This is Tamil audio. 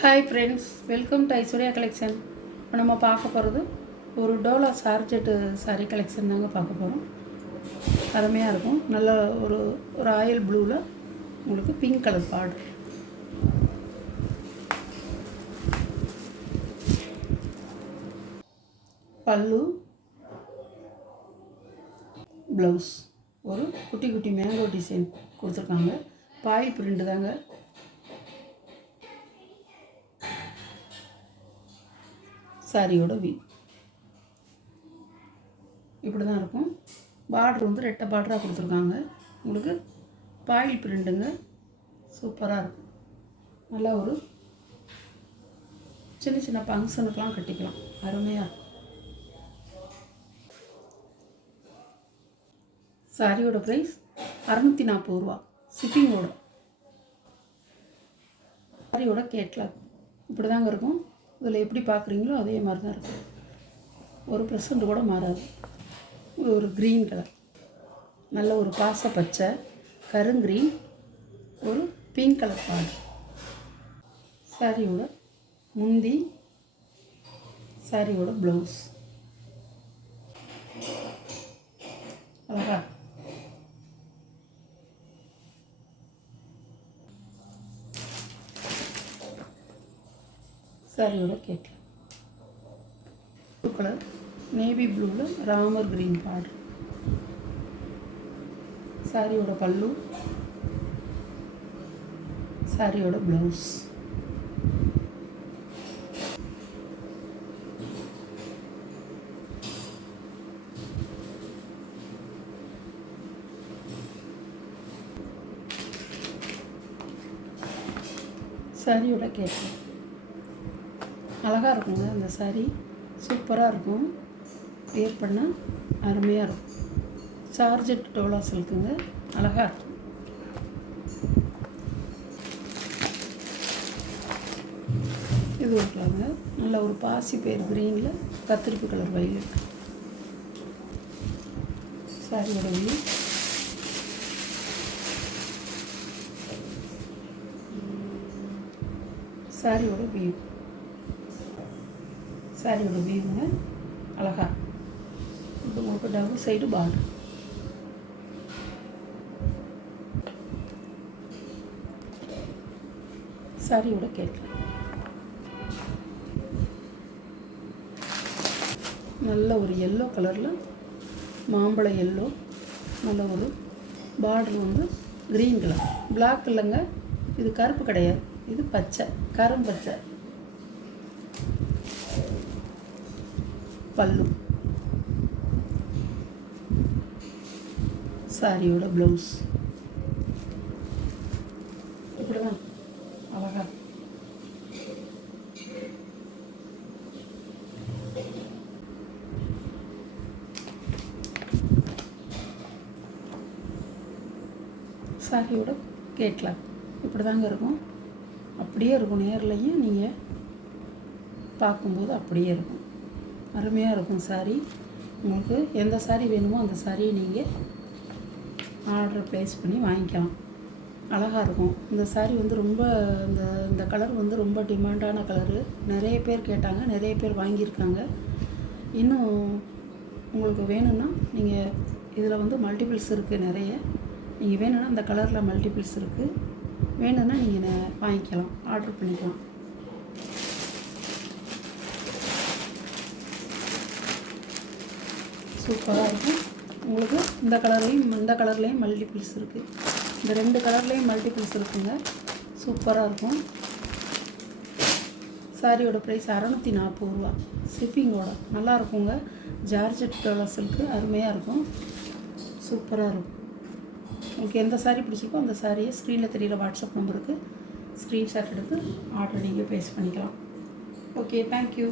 Hi friends, welcome to Aishwarya collection. இப்போ நம்ம பார்க்க போகிறது ஒரு டோலா சார்ஜெட்டு சாரீ கலெக்ஷன் தாங்க பார்க்க போகிறோம். அருமையாக இருக்கும். நல்ல ஒரு ராயல் ப்ளூவில் உங்களுக்கு பிங்க் கலர் பார்டர். பல்லு, ப்ளவுஸ் ஒரு குட்டி குட்டி மேங்கோ டிசைன் கொடுத்துருக்காங்க. பாய் பிரிண்ட் தாங்க. சாரியோட இப்படி தான் இருக்கும். பார்டர் வந்து ரெட்டை பார்டராக கொடுத்துருக்காங்க. உங்களுக்கு பாயில் பிரிண்டுங்க. சூப்பராக இருக்கும். நல்லா ஒரு சின்ன சின்ன ஃபங்க்ஷனுக்கெலாம் கட்டிக்கலாம். அருமையாக இருக்கும். சாரியோட ப்ரைஸ் 640 ரூபா ஷிப்பிங்கோட. சாரியோட கேட்லாக் இப்படி தாங்க இருக்கும். இதில் எப்படி பார்க்குறீங்களோ அதே மாதிரி தான் இருக்கும். ஒரு % கூட மாறாது. ஒரு க்ரீன் கலர், நல்ல ஒரு பாச பச்சை, கருங்கிரீன், ஒரு பிங்க் கலர் பார்டர். சாரியோட முந்தி, சாரியோட ப்ளவுஸ். அழகா சாரியோட கேட்கலாம். ப்ளூ கலர், நேவி ப்ளூவில் ராமர் கிரீன் பார்டர். சாரியோட பல்லு, சாரியோட ப்ளவுஸ். சாரியோட கேட்கலாம். அழகாக இருக்குங்க. அந்த சாரீ சூப்பராக இருக்கும். வியர் பண்ணால் அருமையாக இருக்கும். சார்ஜெட் டோலா சில்க்குங்க. அழகாக இருக்கும். இது ஓகேங்க. நல்ல ஒரு பாசி பேர் க்ரீனில் கத்திரிப்பு கலர் வயலட். சாரியோட வியூ. சாரியோட வியூ. சாரியோட வியூங்க. அழகா இப்போ உங்களுக்கு டபுள் சைடு பார்டர். சாரியோட கேட்கலாம். நல்ல ஒரு எல்லோ கலரில், மாம்பழ எல்லோ, நல்ல ஒரு பார்டர் வந்து க்ரீன் கலர். பிளாக் இல்லைங்க, இது கருப்பு கிடையாது, இது பச்சை, கரும்பச்சை. பல்லு, சாரியோட ப்ளவுஸ். இப்படிதான் அழகா. சாரியோட கேட்லாக் இப்படி தாங்க இருக்கும். அப்படியே இருக்கும். நேர்லையும் நீங்கள் பார்க்கும்போது அப்படியே இருக்கும். அருமையாக இருக்கும் சாரீ. உங்களுக்கு எந்த சாரீ வேணுமோ அந்த சாரியை நீங்கள் ஆர்டர் ப்ளேஸ் பண்ணி வாங்கிக்கலாம். அழகாக இருக்கும். இந்த சாரீ வந்து ரொம்ப இந்த கலர் வந்து ரொம்ப டிமாண்டான கலரு. நிறைய பேர் கேட்டாங்க, நிறைய பேர் வாங்கியிருக்காங்க. இன்னும் உங்களுக்கு வேணும்னா நீங்கள் இதில் வந்து மல்டிபிள்ஸ் இருக்குது நிறைய. நீங்கள் வேணும்னா இந்த கலரில் மல்டிபிள்ஸ் இருக்குது. வேணும்னா நீங்கள் வாங்கிக்கலாம், ஆர்டர் பண்ணிக்கலாம். சூப்பராக இருக்கும். உங்களுக்கு இந்த கலர்லேயும் மல்டிபிள்ஸ் இருக்குது. இந்த 2 கலர்லேயும் மல்டிபிள்ஸ் இருக்குங்க. சூப்பராக இருக்கும். சாரியோட ப்ரைஸ் 640 ரூபா ஷிப்பிங்கோட. நல்லா இருக்குங்க. ஜார்ஜெட் டோலா சில்க்கு அருமையாக இருக்கும். சூப்பராக இருக்கும். உங்களுக்கு எந்த சாரீ பிடிச்சிருக்கோ அந்த சாரியை ஸ்க்ரீனில் தெரிகிற வாட்ஸ்அப் நம்பருக்கு ஸ்க்ரீன்ஷாட் எடுத்து ஆர்டர் நீங்கள் ப்ளேஸ் பண்ணிக்கலாம். Okay, thank you.